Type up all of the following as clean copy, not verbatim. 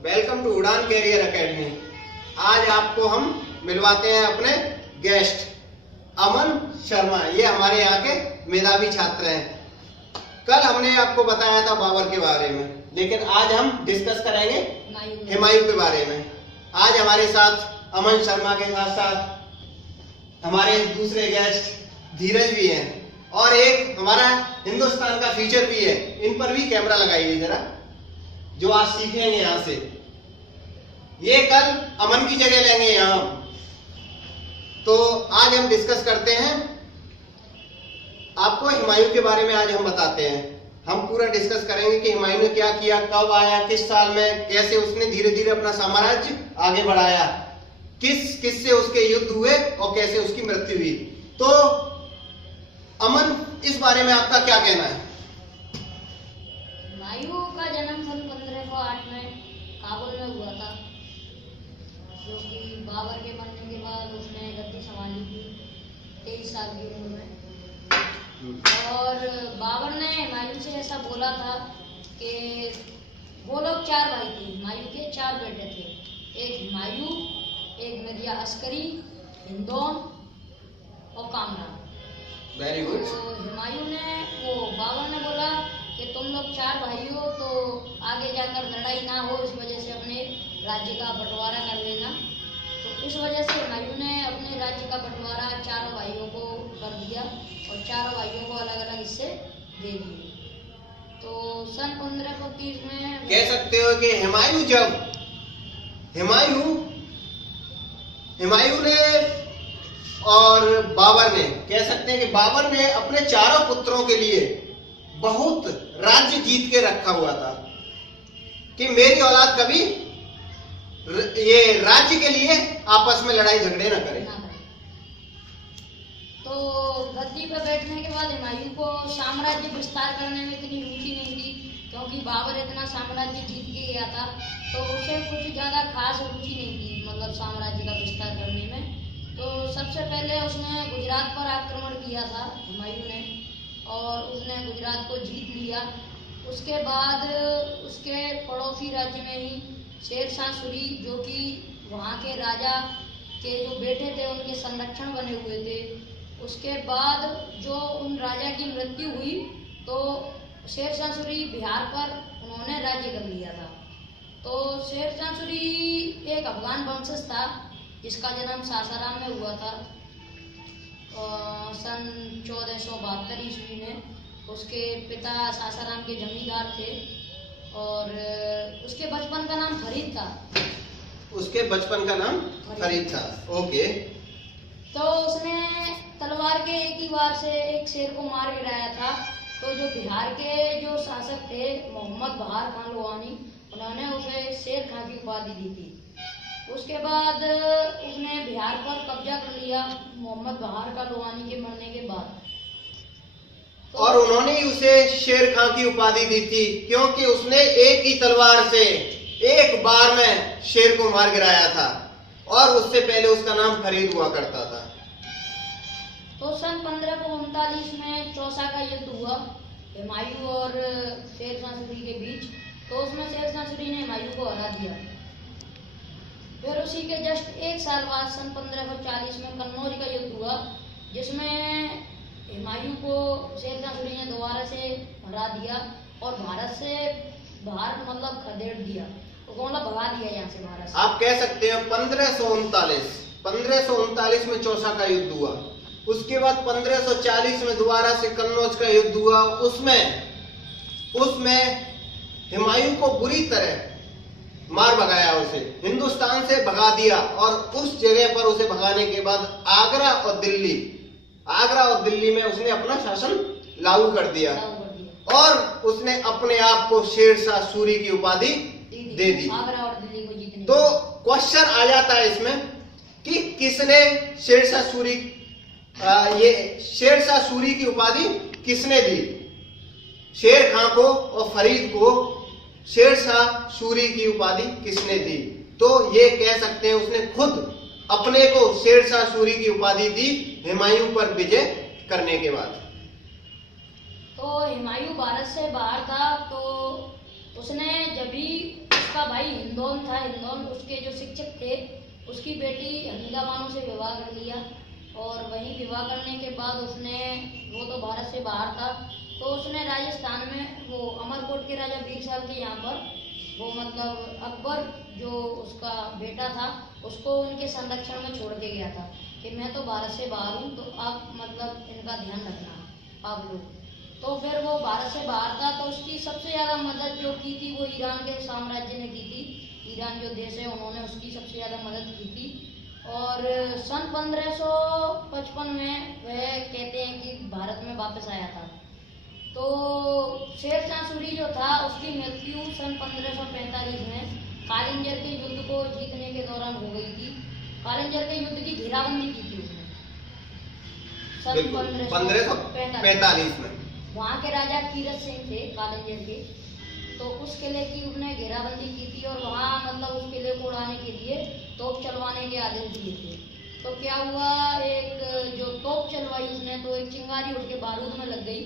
Welcome to उड़ान career academy. आज आपको हम मिलवाते हैं अपने गेस्ट अमन शर्मा। ये हमारे यहाँ के मेधावी छात्र हैं। कल हमने आपको बताया था बाबर के बारे में, लेकिन आज हम डिस्कस करेंगे हुमायूं के बारे में। आज हमारे साथ अमन शर्मा के साथ साथ हमारे दूसरे गेस्ट धीरज भी हैं और एक हमारा हिंदुस्तान का फीचर भी है। इन पर भी कैमरा लगाइए जरा, जो आज सीखेंगे यहाँ से। ये कल अमन की जगह लेंगे यहाँ। तो आज हम डिस्कस करते हैं, आपको हुमायूं के बारे में आज हम बताते हैं। हम पूरा डिस्कस करेंगे कि हुमायूं ने क्या किया, कब आया, किस साल में, कैसे उसने धीरे धीरे अपना साम्राज्य आगे बढ़ाया, किस से उसके युद्ध हुए और कैसे उसकी मृत्यु हुई। तो अमन, इस बारे में आपका क्या कहना है? हुमायूं का जन्म सन 1508 में काबुल में हुआ था, जो कि बाबर के मरने के बाद उसने गद्दी संभाली थी 23 साल की उम्र में। और बाबर ने हुमायूं से ऐसा बोला था कि वो लोग 4 भाई थे, हुमायूं के 4 बेटे थे। एक हुमायूं, एक मिर्जा अस्करी, हिंदौन और कामरान। Very good. तो हुमायूं ने बाबर ने बोला कि तुम लोग 4 भाई हो, तो आगे जाकर लड़ाई ना हो, इस वजह से अपने राज्य का बंटवारा कर लेना। तो इस वजह से हुमायूं ने अपने राज्य का बंटवारा 4 भाइयों को कर दिया और 4 भाइयों को अलग अलग हिस्से दे दिए। तो सन 1530 में कह सकते हो कि हुमायूं ने और बाबर ने, कह सकते हैं कि बाबर ने अपने 4 पुत्रों के लिए बहुत राज्य जीत के रखा हुआ था कि मेरी औलाद कभी ये राज्य के लिए आपस में लड़ाई झगड़े न करे। तो गद्दी पर बैठने के बाद हुमायूं को साम्राज्य विस्तार करने में इतनी रुचि नहीं थी, क्योंकि बाबर इतना साम्राज्य जीत के गया था, तो उसे कुछ ज्यादा खास रुचि नहीं थी, मतलब साम्राज्य का विस्तार करने में। तो सबसे पहले उसने गुजरात पर आक्रमण किया था हुमायूं ने, और उसने गुजरात को जीत लिया। उसके बाद उसके पड़ोसी राज्य में ही शेरशाह सूरी, जो कि वहाँ के राजा के जो बेटे थे उनके संरक्षण बने हुए थे, उसके बाद जो उन राजा की मृत्यु हुई तो शेरशाह सूरी बिहार पर उन्होंने राज्य कर लिया था। तो शेरशाह सूरी एक अफगान वंशज था, जिसका जन्म सासाराम में हुआ था सन 1472 ईस्वी में। उसके पिता सासाराम के जमींदार थे और उसके बचपन का नाम फरीद था। उसके बचपन का नाम फरीद था। ओके। तो उसने तलवार के एक ही वार से एक शेर को मार गिराया था। तो जो बिहार के जो शासक थे मोहम्मद बहार खान लोहानी, उन्होंने उसे शेर खां की उपाधि दी थी। उसके बाद उसने बिहार पर कब्जा कर लिया मोहम्मद बहार का लोहानी के मरने के बाद। तो और उन्होंने ही उसे शेर खां की उपाधि दी थी, क्योंकि उसने एक ही तलवार से एक बार में शेर को मार गिराया था, और उससे पहले उसका नाम फरीद हुआ करता था। तो सन 1539 में चौसा का युद्ध हुआ हुमायूं और शेरशाह सूरी के बीच। तो उसमें शेरशाह सूरी ने हुमायूं को हरा दिया। फिर उसी के जस्ट 1 साल बाद सन 1540 में कन्नौज का युद्ध हुआ, जिसमें हुमायूं को शेरशाह सूरी ने दोबारा से हरा दिया और भारत से बाहर मतलब खदेड़ दिया, मतलब भगा दिया यहाँ से भारत से। आप कह सकते हैं 1539 में चौसा का युद्ध हुआ। उसके बाद 1540 में दोबारा से कन्नौज का युद्ध हुआ। उसमें हुमायूं को बुरी तरह मार भगाया, उसे हिंदुस्तान से भगा दिया, और उस जगह पर उसे भगाने के बाद आगरा और दिल्ली में उसने अपना शासन लागू कर दिया और उसने अपने आप को शेरशाह सूरी की उपाधि दे दी। आगरा और दिल्ली को जीतने। तो क्वेश्चन आ जाता है इसमें कि किसने शेरशाह सूरी की उपाधि किसने दी? शेर खां को और फरीद को शेरशाह सूरी की उपाधि किसने दी? तो ये कह सकते हैं उसने खुद अपने को शेरशाह सूरी की उपाधि दी हुमायूं पर विजय करने के बाद। तो हुमायूं भारत से बाहर था, तो उसने जब भी उसका भाई हिंदौल था। हिंदौल उसके जो शिक्षक थे उसकी बेटी हमीदा बानो से विवाह कर लिया और वहीं विवाह करने के बाद उसने, वो तो भारत से बाहर था, तो उसने राजस्थान में वो अमरकोट के राजा बीरसाल के यहाँ पर वो मतलब अकबर जो उसका बेटा था उसको उनके संरक्षण में छोड़ के गया था कि मैं तो भारत से बाहर हूँ, तो आप मतलब इनका ध्यान रखना आप लोग। तो फिर वो भारत से बाहर था तो उसकी सबसे ज़्यादा मदद जो की थी वो ईरान के साम्राज्य ने की थी। ईरान जो देश है उन्होंने उसकी सबसे ज़्यादा मदद की थी। और सन 1555 में वह कहते हैं कि भारत में वापस आया था। तो शेरशाह सूरी जो था उसकी मृत्यु सन 1545 में कालिंजर के युद्ध को जीतने के दौरान हो गई थी। कालिंजर के युद्ध की घेराबंदी की थी उसने सन 1545 में। वहाँ के राजा कीरत सिंह थे कालिंजर के, तो उस किले की उसने घेराबंदी की थी और वहाँ मतलब उस किले को उड़ाने के लिए तोप चलवाने के आदेश दिए थे। तो क्या हुआ, एक जो तोप चलवाई उसने तो एक चिंगारी उठ के बारूद में लग गई,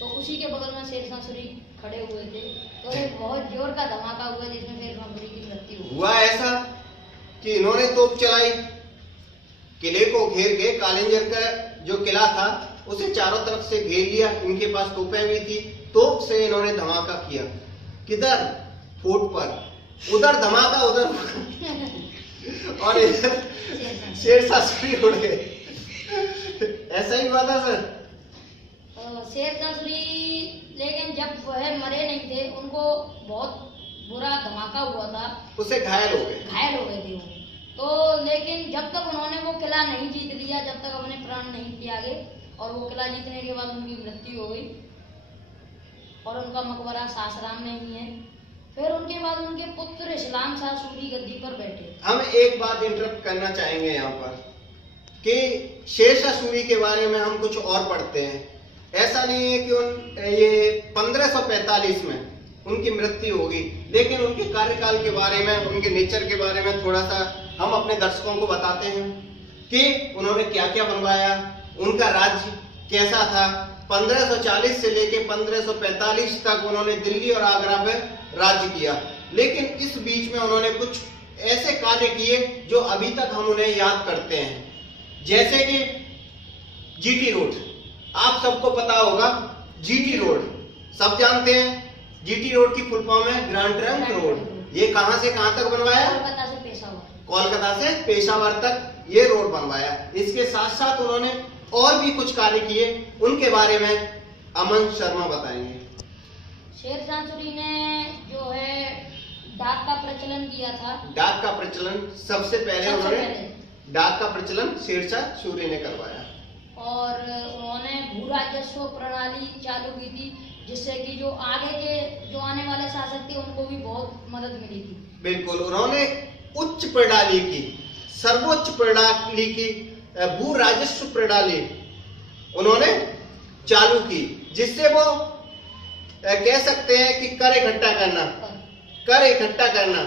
तो उसी के बगल में शेरशाह सूरी खड़े हुए थे, तो एक बहुत जोर का धमाका हुआ जिसमें शेरशाह सूरी की मृत्यु हुआ। ऐसा कि इन्होंने तोप चलाई, किले को घेर के, कालिंजर का जो किला था उसे चारों तरफ से घेर लिया, इनके पास तोपें भी थी, तोप से इन्होंने धमाका किया। किधर? फोर्ट पर। उधर धमाका उधर और इधर शेरशाह सूरी उड़ गए। ऐसा ही हुआ था सर। शेरशाह सूरी लेकिन जब वह मरे नहीं थे, उनको बहुत बुरा धमाका हुआ था, उससे घायल हो गए थे वो। तो लेकिन जब तक उन्होंने वो किला नहीं जीत लिया, जब तक अपने प्राण नहीं त्यागे, और वो किला जीतने के बाद उनकी मृत्यु हो गई और उनका मकबरा सासाराम में ही है। फिर उनके बाद उनके पुत्र इस्लाम शाह सूरी गद्दी पर बैठे। हम एक बात इंटरप्ट करना चाहेंगे यहाँ पर कि शेरशाह सूरी के बारे में हम कुछ और पढ़ते हैं। ऐसा नहीं है कि ये 1545 में उनकी मृत्यु होगी, लेकिन उनके कार्यकाल के बारे में, उनके नेचर के बारे में थोड़ा सा हम अपने दर्शकों को बताते हैं कि उन्होंने क्या क्या बनवाया, उनका राज्य कैसा था। 1540 से लेके 1545 तक उन्होंने दिल्ली और आगरा में राज्य किया, लेकिन इस बीच में उन्होंने कुछ ऐसे कार्य किए जो अभी तक हम उन्हें याद करते हैं, जैसे कि जीटी रोड। आप सबको पता होगा जीटी रोड, सब जानते हैं। जीटी रोड की फुल फॉर्म है ग्रैंड ट्रंक रोड। ये कहां से कहां तक बनवाया? कोलकाता से पेशावर तक ये रोड बनवाया। इसके साथ साथ उन्होंने और भी कुछ कार्य किए, उनके बारे में अमन शर्मा बताएंगे। शेरशाह सूरी ने जो है डाक का प्रचलन किया था। डाक का प्रचलन सबसे पहले उन्होंने डाक का प्रचलन शेरशाह सूरी ने करवाया और उन्होंने भू राजस्व प्रणाली चालू की थी, जिससे कि जो आगे के जो आने वाले शासक थे उनको भी बहुत मदद मिली थी। बिल्कुल, उन्होंने उच्च प्रणाली की, सर्वोच्च प्रणाली की, भू राजस्व प्रणाली उन्होंने चालू की, जिससे वो कह सकते हैं कि कर इकट्ठा करना।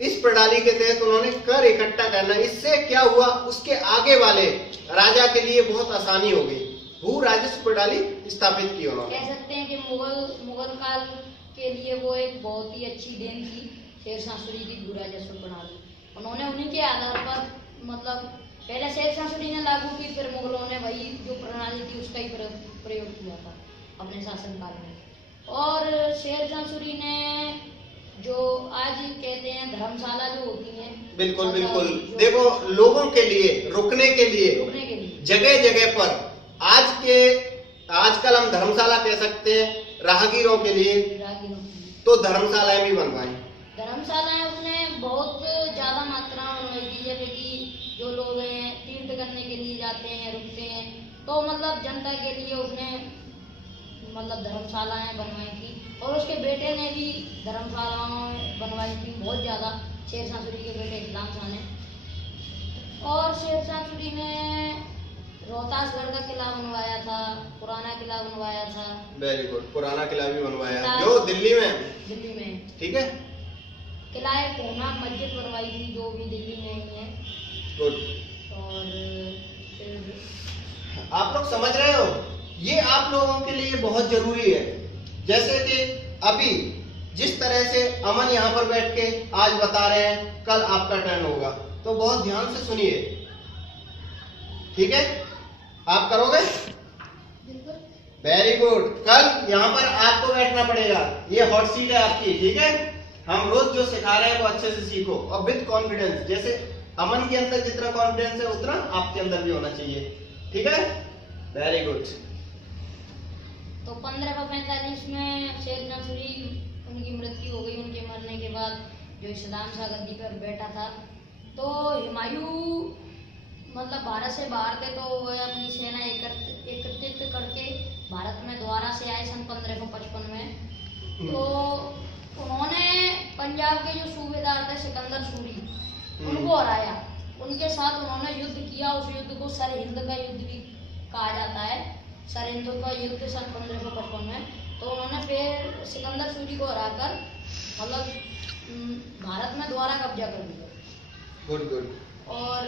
इस प्रणाली के तहत उन्होंने कर इकट्ठा करना। इससे क्या हुआ, उसके आगे वाले राजा के लिए बहुत आसानी हो गई। भू राजस्व प्रणाली स्थापित की उन्होंने। कह सकते हैं कि मुगल काल के लिए वो एक बहुत ही अच्छी देन थी शेरशाह सूरी की भू राजस्व प्रणाली। उन्होंने उन्हीं के आधार पर मतलब पहले शेरशाह सूरी ने लागू की, फिर मुगलों ने वही जो प्रणाली थी उसका ही प्रयोग किया था अपने शासनकाल में। और शेरशाह सूरी ने जो आज कहते हैं धर्मशाला जो होती है, बिल्कुल देखो, लोगों के लिए रुकने के लिए जगह जगह पर आजकल हम धर्मशाला कह सकते हैं राहगीरों के लिए, तो धर्मशालाएं भी बनवाई। धर्मशालाएं उसने बहुत ज्यादा मात्रा में बनवाई थी, जैसे कि जो लोग हैं तीर्थ करने के लिए जाते हैं, रुकते हैं, तो मतलब जनता के लिए उसने मतलब धर्मशालाएं बनवाई थी। और उसके बेटे ने भी धर्मशालाएं बनवाई थी बहुत ज्यादा, शेरशाह सूरी के बेटे इस्लाम शाह ने। और शेरशाह सूरी ने रोहतासगढ़ का किला बनवाया था, पुराना किला बनवाया था। वेरी गुड, पुराना किला भी बनवाया जो दिल्ली में ठीक है। किला कोणार्क मस्जिद बनवाई थी जो भी दिल्ली में ही है। गुड। और आप लोग समझ रहे हो, ये आप लोगों के लिए बहुत जरूरी है। जैसे कि अभी जिस तरह से अमन यहाँ पर बैठ के आज बता रहे हैं, कल आपका टर्न होगा, तो बहुत ध्यान से सुनिए, ठीक है? आप करोगे? Very good. कल यहाँ पर आपको बैठना पड़ेगा, ये हॉट सीट है आपकी, ठीक है? हम रोज जो सिखा रहे हैं वो अच्छे से सीखो और विद कॉन्फिडेंस। जैसे अमन के अंदर जितना कॉन्फिडेंस है उतना आपके अंदर भी होना चाहिए, ठीक है? Very good. तो 1545 में शेख नसूरी उनकी मृत्यु हो गई। उनके मरने के बाद जो सद्दाम शाह गद्दी पर बैठा था, तो हुमायूं मतलब भारत से बाहर थे, तो वह अपनी सेना एकत्रित करके भारत में दोबारा से आए सन 1555 में। तो उन्होंने पंजाब के जो सूबेदार थे सिकंदर सूरी, उनको हराया। उनके साथ उन्होंने युद्ध किया, उस युद्ध को सरहिंद का युद्ध भी कहा जाता है, सरहिंद का युद्ध सन 1555 में। तो उन्होंने फिर सिकंदर सूरी को हराकर मतलब भारत में दोबारा कब्जा कर लिया। Good good. और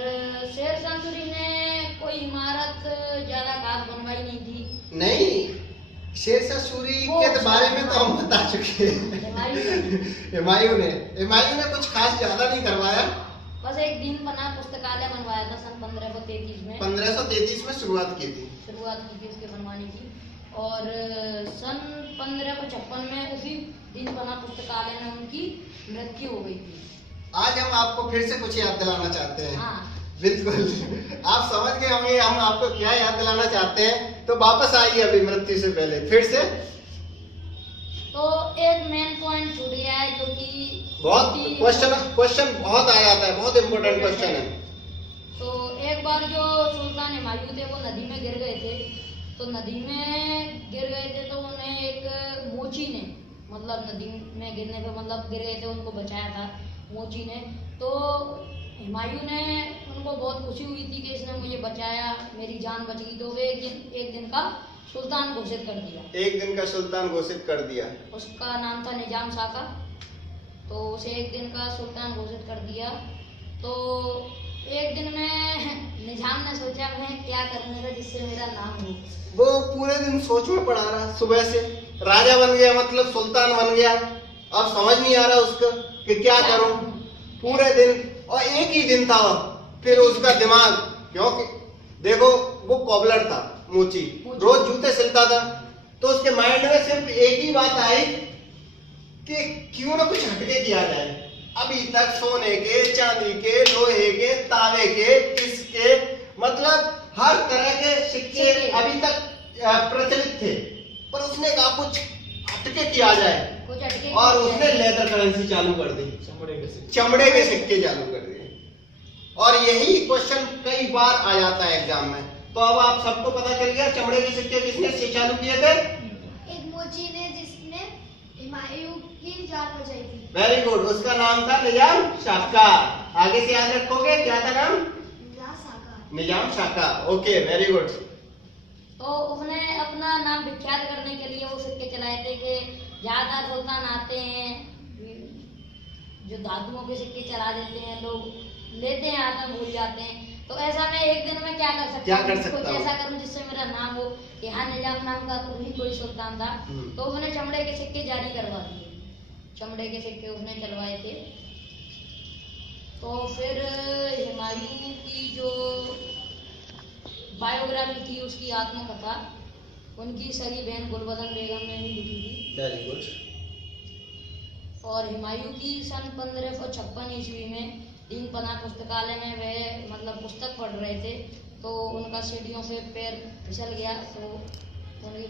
शेर शाह सूरी ने कोई इमारत ज्यादा खास बनवाई नहीं थी। नहीं, शेर शाह सूरी के बारे में तो हम बता चुके हैं। हुमायूं ने कुछ खास ज्यादा नहीं करवाया, बस एक दिन बना पुस्तकालय बनवाया था सन 1533 में। 1533 में शुरुआत की थी उसके बनवाने की। और सन 1555 में उसी दिन बना पुस्तकालय में उनकी मृत्यु हो गई थी। आज हम आपको फिर से कुछ याद दिलाना चाहते हैं। हाँ। बिल्कुल, आप समझ गए होंगे हम आपको क्या याद दिलाना चाहते हैं, तो वापस आइए अभी मृत्यु से पहले फिर से। तो एक मेन पॉइंट छूट गया है जो कि बहुत क्वेश्चन बहुत आ जाता है, बहुत इम्पोर्टेंट क्वेश्चन है। तो एक बार जो सुल्तान हुमायूं थे वो नदी में गिर गए थे। तो नदी में गिर गए थे तो उन्हें एक मोची ने मतलब नदी में गिरने पे मतलब गिर गए थे, उनको बचाया था मोची ने। तो हुमायूं ने उनको बहुत खुशी हुई थी कि इसने मुझे बचाया, मेरी जान बच गई। तो वे एक दिन का सुल्तान घोषित कर दिया। एक दिन का सुल्तान घोषित कर दिया। उसका नाम था निजाम शाह का। तो उसे एक दिन का सुल्तान घोषित कर दिया। तो एक दिन में निजाम ने सोचा मैं क्या करूंगा जिससे मेरा नाम हो। वो पूरे दिन सोच में पड़ा रहा, सुबह से राजा बन गया मतलब सुल्तान बन गया, अब समझ नहीं आ रहा उसको कि क्या करूं पूरे दिन। और एक ही दिन था, फिर उसका दिमाग, क्योंकि देखो वो कॉबलर था, मोची रोज जूते सिलता था, तो उसके माइंड में सिर्फ एक ही बात आई कि क्यों ना कुछ हटके किया जाए। अभी तक सोने के, चांदी के, लोहे के, तांबे के, किसके मतलब हर तरह के सिक्के अभी तक प्रचलित थे, पर उसने कहा कुछ हटके किया जाए, और उसने लेदर करेंसी चालू कर दी, चमड़े के सिक्के चालू कर दिए। और यही क्वेश्चन कई बार आ जाता है एग्जाम में। तो अब आप सबको पता चल गया चमड़े के सिक्के किसने चालू किए थे? एक मोची ने, जिसने हुमायूं की जान बचाई थी। वेरी गुड, उसका नाम था निजाम शाह का। आगे से याद रखोगे क्या था नाम? निजाम शाह का। Okay, very good. तो उसने अपना नाम विख्यात करने के लिए वो सिक्के चलाए थे कि ज्यादा सुल्तान आते हैं जो धातुओं के सिक्के चला देते हैं, लोग लेते हैं आते भूल जाते हैं। तो ऐसा मैं एक दिन में क्या कर सकता हूँ, कुछ ऐसा करूँ जिससे मेरा नाम हो। यहाँ निजाम नाम का तो भी कोई सुल्तान था, तो उसने चमड़े के सिक्के जारी करवा दिए। चमड़े के सिक्के उसने चलवाए थे। तो फिर हुमायूं की जो बायोग्राफी थी, उसकी आत्मकथा उनकी सगी बहन गुलबदन बेगम ने ही लिखी थी। Very good. और हुमायूं की सन 1556 ईस्वी में दीन पना पुस्तकालय में वे मतलब पुस्तक पढ़ रहे थे, तो उनका सीढ़ियों से पैर फिसल गया, तो उनकी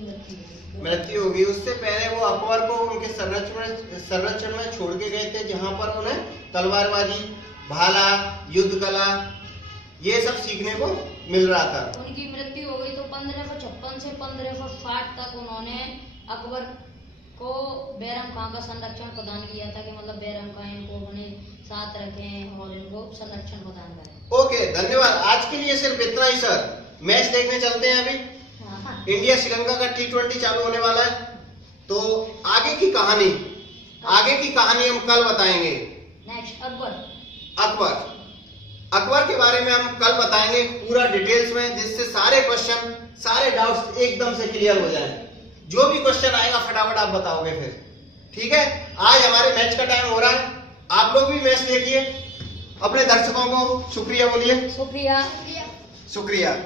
मृत्यु हो गई। उससे पहले वो अकबर को उनके संरक्षण में छोड़ के गए थे, जहाँ पर उन्हें तलवारबाजी, भाला, युद्ध कला ये सब सीखने को मिल रहा था। उनकी मृत्यु हो गई। तो 1556 से 1560 तक उन्होंने अकबर को बैरम खां का संरक्षण प्रदान किया था कि मतलब बैरम खां इनको अपने साथ रखें और इनको संरक्षण प्रदान करें। ओके, धन्यवाद। आज के लिए सिर्फ इतना ही सर। मैच देखने चलते हैं अभी। इंडिया श्रीलंका का T20 चालू होने वाला है, तो आगे की कहानी हम कल बताएंगे। नेक्स्ट अकबर के बारे में हम कल बताएंगे पूरा डिटेल्स में, जिससे सारे क्वेश्चन, सारे डाउट्स एकदम से क्लियर हो जाएं। जो भी क्वेश्चन आएगा फटाफट आप बताओगे फिर, ठीक है? आज हमारे मैच का टाइम हो रहा है, आप लोग भी मैच देखिए। अपने दर्शकों को शुक्रिया बोलिए। शुक्रिया। शुक्रिया।